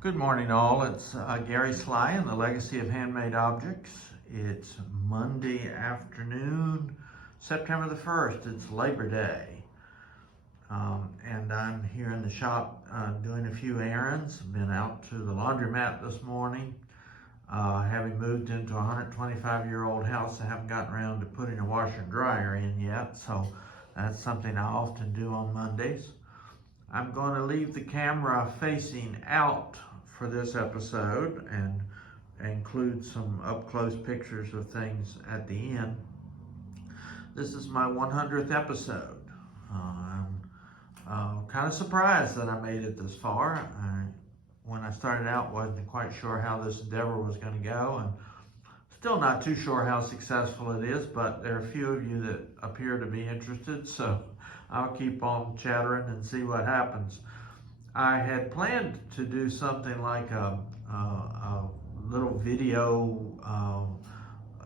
Good morning all, it's Gary Sly and the Legacy of Handmade Objects. It's Monday afternoon, September the 1st, it's Labor Day. And I'm here in the shop doing a few errands. Been out to the laundromat this morning. Having moved into a 125-year-old house, I haven't gotten around to putting a washer and dryer in yet, so that's something I often do on Mondays. I'm going to leave the camera facing out for this episode and include some up-close pictures of things at the end. This is my 100th episode. I'm kind of surprised that I made it this far. When I started out, wasn't quite sure how this endeavor was going to go, and still not too sure how successful it is, but there are a few of you that appear to be interested, so I'll keep on chattering and see what happens. I had planned to do something like a little video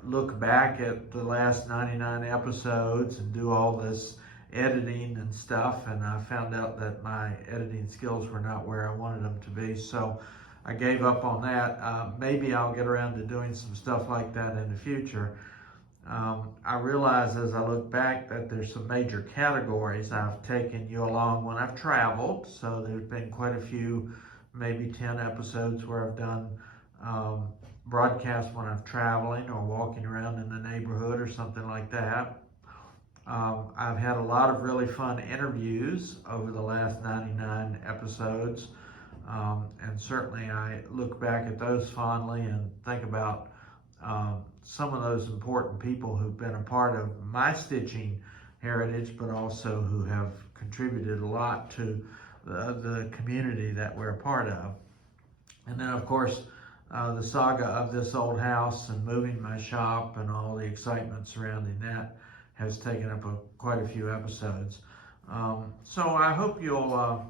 look back at the last 99 episodes and do all this editing and stuff, and I found out that my editing skills were not where I wanted them to be, so I gave up on that. Maybe I'll get around to doing some stuff like that in the future. I realize as I look back that there's some major categories. I've taken you along when I've traveled, so there's been quite a few, maybe 10 episodes where I've done broadcasts when I'm traveling or walking around in the neighborhood or something like that. I've had a lot of really fun interviews over the last 99 episodes, and certainly I look back at those fondly and think about some of those important people who've been a part of my stitching heritage, but also who have contributed a lot to the community that we're a part of. And then, of course, the saga of this old house and moving my shop and all the excitement surrounding that has taken up quite a few episodes. So I hope you'll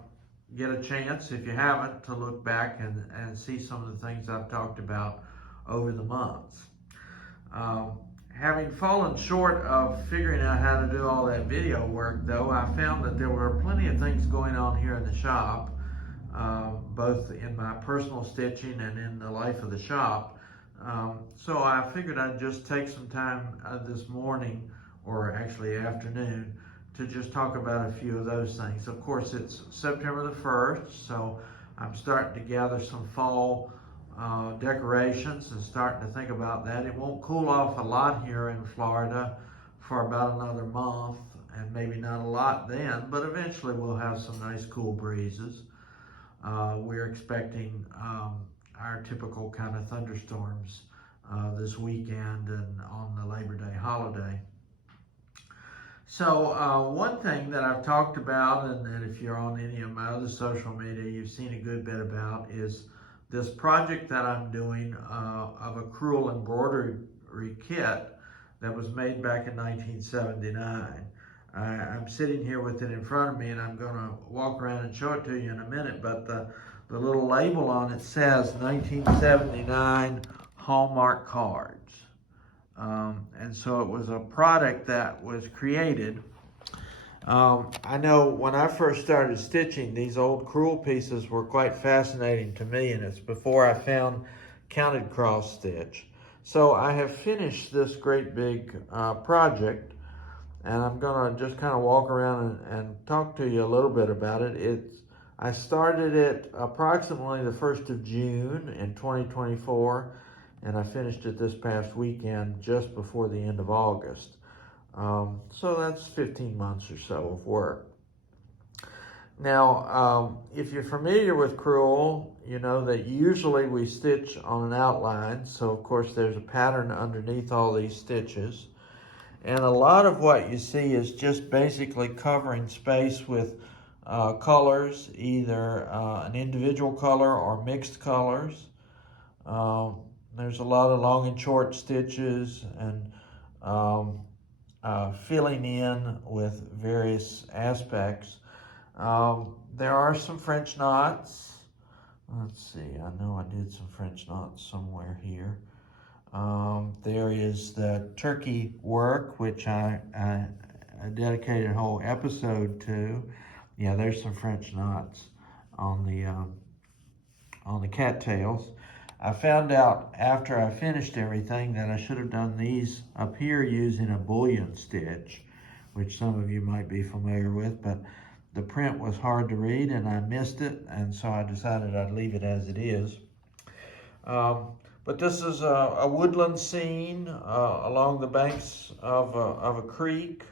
get a chance, if you haven't, to look back and see some of the things I've talked about over the months. Having fallen short of figuring out how to do all that video work, though, I found that there were plenty of things going on here in the shop, both in my personal stitching and in the life of the shop. So I figured I'd just take some time this morning, or actually afternoon, to just talk about a few of those things. Of course, it's September the 1st, so I'm starting to gather some fall decorations and starting to think about that. It won't cool off a lot here in Florida for about another month, and maybe not a lot then, but eventually we'll have some nice cool breezes. We're expecting our typical kind of thunderstorms this weekend and on the Labor Day holiday. So one thing that I've talked about, and that if you're on any of my other social media, you've seen a good bit about, is this project that I'm doing of a crewel embroidery kit that was made back in 1979. I'm sitting here with it in front of me, and I'm going to walk around and show it to you in a minute, but the little label on it says 1979 Hallmark cards. And so it was a product that was created. I know when I first started stitching, these old crewel pieces were quite fascinating to me, and it's before I found counted cross stitch. So I have finished this great big project, and I'm gonna just kind of walk around and talk to you a little bit about it. I started it approximately the 1st of June in 2024, and I finished it this past weekend just before the end of August. So that's 15 months or so of work. Now, if you're familiar with crewel, you know that usually we stitch on an outline. So of course there's a pattern underneath all these stitches. And a lot of what you see is just basically covering space with colors, either an individual color or mixed colors. There's a lot of long and short stitches and filling in with various aspects. There are some French knots. Let's see, I know I did some French knots somewhere here. There is the turkey work, which I dedicated a whole episode to. Yeah, there's some French knots on on the cattails. I found out after I finished everything that I should have done these up here using a bullion stitch, which some of you might be familiar with, but the print was hard to read and I missed it, and so I decided I'd leave it as it is. But this is a woodland scene along the banks of a creek.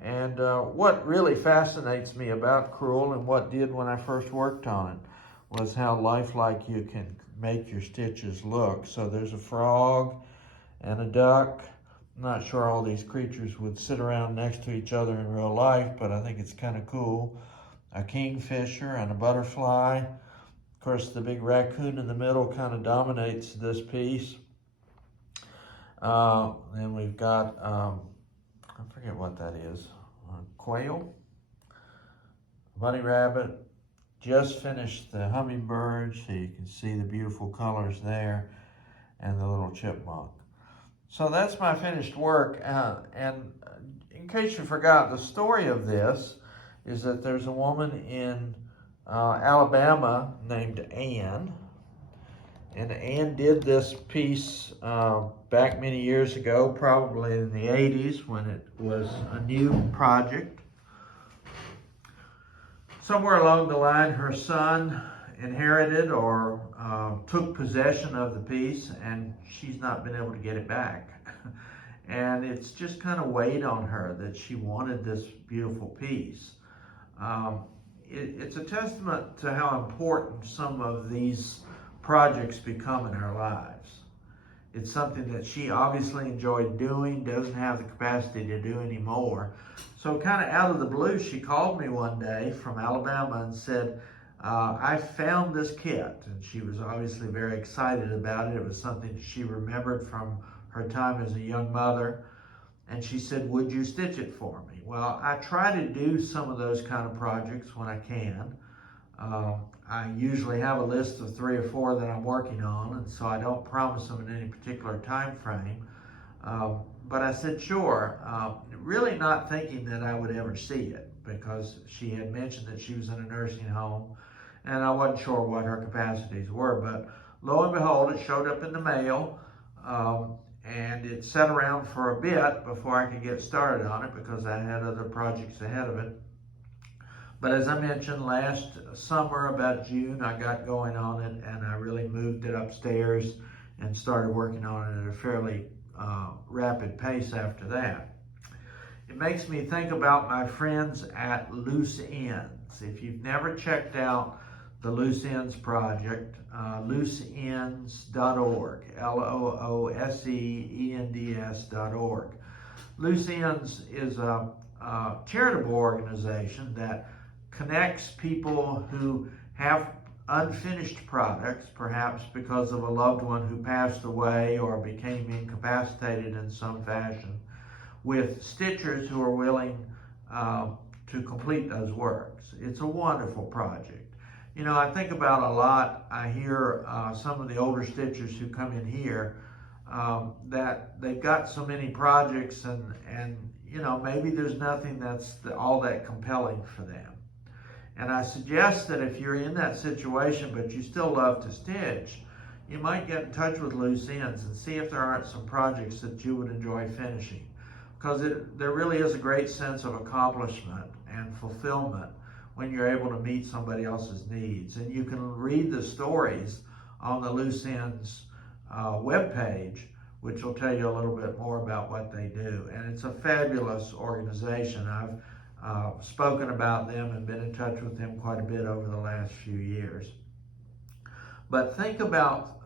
And what really fascinates me about crewel, and what did when I first worked on it, was how lifelike you can make your stitches look. So there's a frog and a duck. I'm not sure all these creatures would sit around next to each other in real life, but I think it's kind of cool. A kingfisher and a butterfly. Of course, the big raccoon in the middle kind of dominates this piece. Then we've got, I forget what that is, quail, bunny rabbit. Just finished the hummingbird, so you can see the beautiful colors there, and the little chipmunk. So that's my finished work, and in case you forgot, the story of this is that there's a woman in Alabama named Anne, and Anne did this piece back many years ago, probably in the 80s when it was a new project. Somewhere along the line, her son inherited or took possession of the piece, and she's not been able to get it back. And it's just kind of weighed on her that she wanted this beautiful piece. It's a testament to how important some of these projects become in our lives. It's something that she obviously enjoyed doing, doesn't have the capacity to do anymore. So kind of out of the blue, she called me one day from Alabama and said, I found this kit. And she was obviously very excited about it. It was something she remembered from her time as a young mother. And she said, would you stitch it for me? Well, I try to do some of those kind of projects when I can. I usually have a list of 3 or 4 that I'm working on, and so I don't promise them in any particular time frame. But I said, sure, really not thinking that I would ever see it, because she had mentioned that she was in a nursing home, and I wasn't sure what her capacities were. But lo and behold, it showed up in the mail, and it sat around for a bit before I could get started on it because I had other projects ahead of it. But as I mentioned, last summer, about June, I got going on it, and I really moved it upstairs and started working on it at a fairly rapid pace after that. It makes me think about my friends at Loose Ends. If you've never checked out the Loose Ends project, looseends.org, LOOSEENDS.org. Loose Ends is a charitable organization that connects people who have unfinished products, perhaps because of a loved one who passed away or became incapacitated in some fashion, with stitchers who are willing to complete those works. It's a wonderful project. You know, I think about a lot, I hear some of the older stitchers who come in here that they've got so many projects and you know, maybe there's nothing that's all that compelling for them. And I suggest that if you're in that situation, but you still love to stitch, you might get in touch with Loose Ends and see if there aren't some projects that you would enjoy finishing. Because there really is a great sense of accomplishment and fulfillment when you're able to meet somebody else's needs. And you can read the stories on the Loose Ends webpage, which will tell you a little bit more about what they do. And it's a fabulous organization. I've spoken about them and been in touch with them quite a bit over the last few years. But think about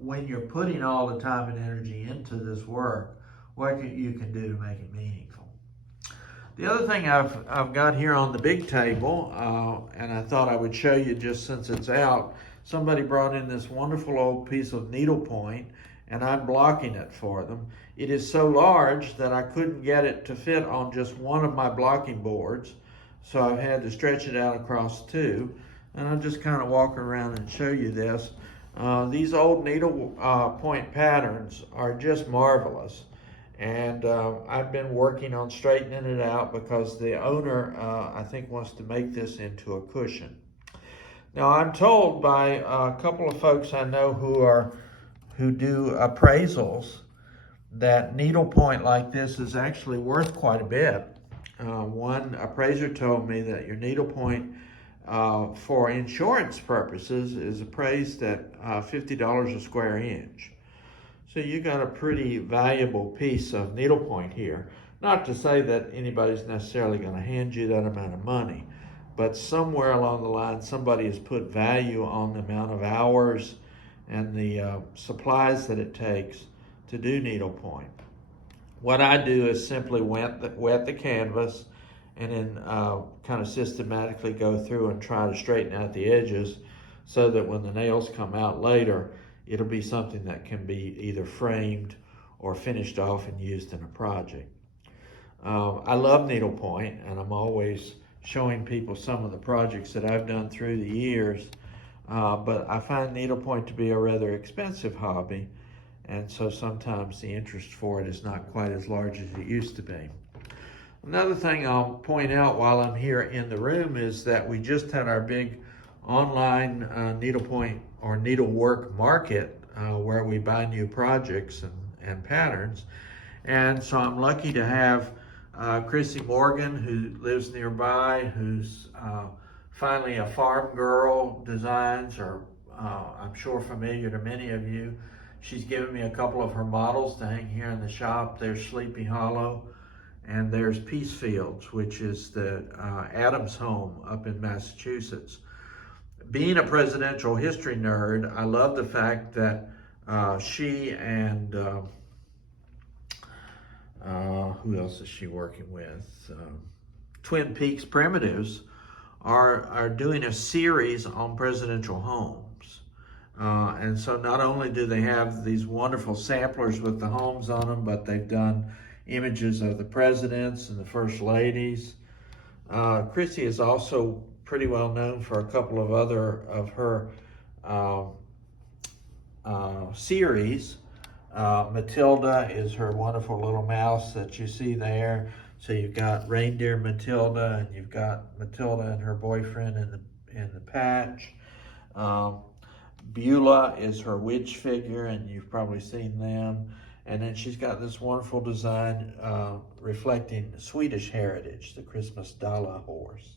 when you're putting all the time and energy into this work, what you can do to make it meaningful. The other thing I've got here on the big table, and I thought I would show you just since it's out, somebody brought in this wonderful old piece of needlepoint, and I'm blocking it for them. It is so large that I couldn't get it to fit on just one of my blocking boards, so I've had to stretch it out across 2. And I'll just kind of walk around and show you this. These old needle point patterns are just marvelous. And I've been working on straightening it out because the owner, I think, wants to make this into a cushion. Now I'm told by a couple of folks I know who do appraisals that needlepoint like this is actually worth quite a bit. One appraiser told me that your needlepoint for insurance purposes is appraised at $50 a square inch. So you got a pretty valuable piece of needlepoint here. Not to say that anybody's necessarily going to hand you that amount of money, but somewhere along the line somebody has put value on the amount of hours and the supplies that it takes to do needlepoint. What I do is simply wet the canvas and then kind of systematically go through and try to straighten out the edges so that when the nails come out later, it'll be something that can be either framed or finished off and used in a project. I love needlepoint, and I'm always showing people some of the projects that I've done through the years, but I find needlepoint to be a rather expensive hobby, and so sometimes the interest for it is not quite as large as it used to be. Another thing I'll point out while I'm here in the room is that we just had our big online needlepoint or needlework market where we buy new projects and patterns. And so I'm lucky to have Chrissy Morgan, who lives nearby, who's finally a farm girl, designs are I'm sure familiar to many of you. She's given me a couple of her models to hang here in the shop. There's Sleepy Hollow, and there's Peace Fields, which is the Adams home up in Massachusetts. Being a presidential history nerd, I love the fact that she and who else is she working with? Twin Peaks Primitives are doing a series on presidential homes. And so not only do they have these wonderful samplers with the homes on them, but they've done images of the presidents and the first ladies. Chrissy is also pretty well known for a couple of other of her series. Matilda is her wonderful little mouse that you see there. So you've got Reindeer Matilda, and you've got Matilda and her boyfriend in the patch. Beulah is her witch figure, and you've probably seen them. And then she's got this wonderful design reflecting Swedish heritage, the Christmas Dala horse.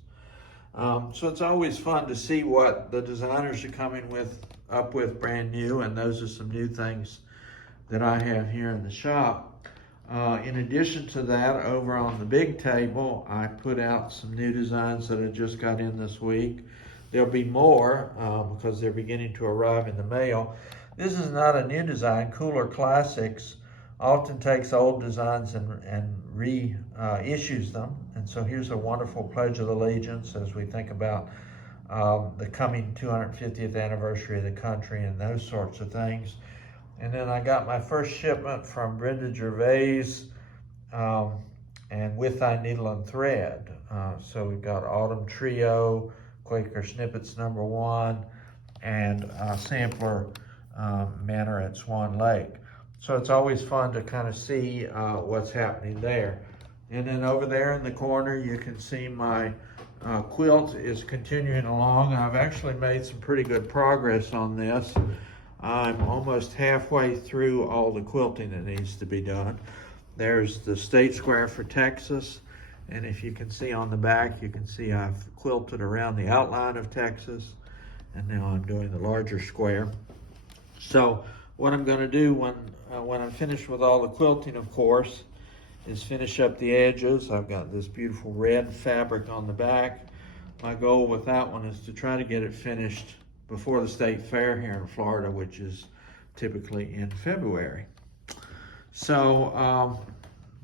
So it's always fun to see what the designers are coming up with brand new, and those are some new things that I have here in the shop. In addition to that, over on the big table, I put out some new designs that I just got in this week. There'll be more because they're beginning to arrive in the mail. This is not a new design. Cooler Classics often takes old designs and reissues them. And so here's a wonderful Pledge of Allegiance as we think about the coming 250th anniversary of the country and those sorts of things. And then I got my first shipment from Brenda Gervais and With Thy Needle and Thread. So we've got Autumn Trio, Quaker Snippets #1, and Sampler Manor at Swan Lake. So it's always fun to kind of see what's happening there. And then over there in the corner, you can see my quilt is continuing along. I've actually made some pretty good progress on this. I'm almost halfway through all the quilting that needs to be done. There's the state square for Texas. And if you can see on the back, you can see I've quilted around the outline of Texas. And now I'm doing the larger square. So what I'm going to do when I'm finished with all the quilting, of course, is finish up the edges. I've got this beautiful red fabric on the back. My goal with that one is to try to get it finished before the state fair here in Florida, which is typically in February. So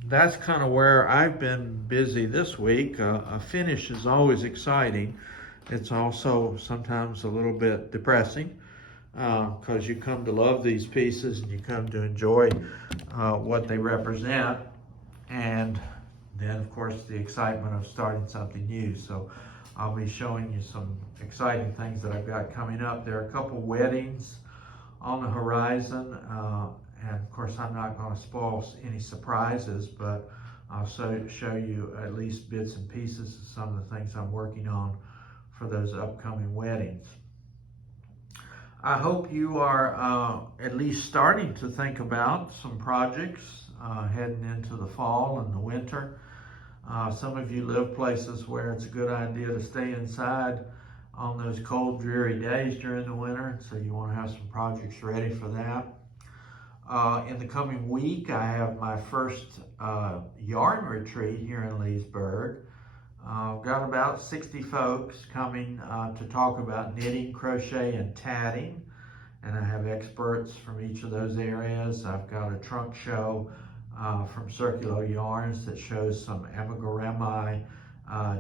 that's kind of where I've been busy this week. A finish is always exciting. It's also sometimes a little bit depressing because you come to love these pieces and you come to enjoy what they represent. And then, of course, the excitement of starting something new. So I'll be showing you some exciting things that I've got coming up. There are a couple weddings on the horizon. And of course, I'm not going to spoil any surprises, but I'll show you at least bits and pieces of some of the things I'm working on for those upcoming weddings. I hope you are at least starting to think about some projects heading into the fall and the winter. Some of you live places where it's a good idea to stay inside on those cold, dreary days during the winter, so you want to have some projects ready for that. In the coming week, I have my first yarn retreat here in Leesburg. I've got about 60 folks coming to talk about knitting, crochet, and tatting. And I have experts from each of those areas. I've got a trunk show from Circular Yarns that shows some amigurumi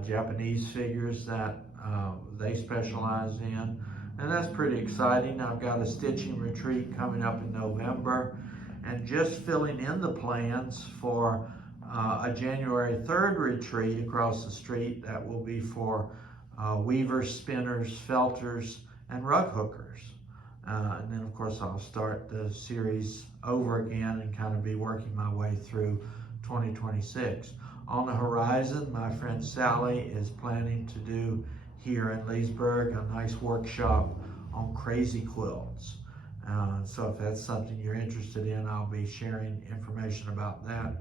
Japanese figures that they specialize in. And that's pretty exciting. I've got a stitching retreat coming up in November, and just filling in the plans for a January 3rd retreat across the street that will be for weavers, spinners, felters, and rug hookers. And then of course I'll start the series over again and kind of be working my way through 2026. On the horizon, my friend Sally is planning to do here in Leesburg a nice workshop on crazy quilts. So if that's something you're interested in, I'll be sharing information about that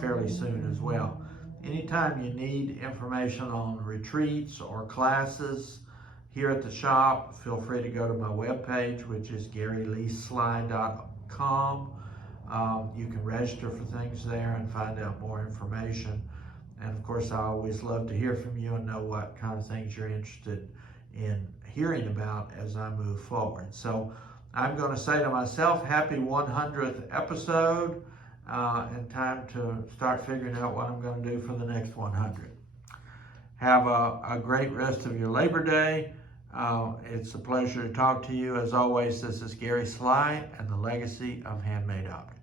fairly soon as well. Anytime you need information on retreats or classes here at the shop, feel free to go to my webpage, which is GaryLeeSly.com. You can register for things there and find out more information. And of course, I always love to hear from you and know what kind of things you're interested in hearing about as I move forward. So I'm going to say to myself, happy 100th episode, and time to start figuring out what I'm going to do for the next 100. Have a great rest of your Labor Day. It's a pleasure to talk to you. As always, this is Gary Sly and the Legacy of Handmade Optics.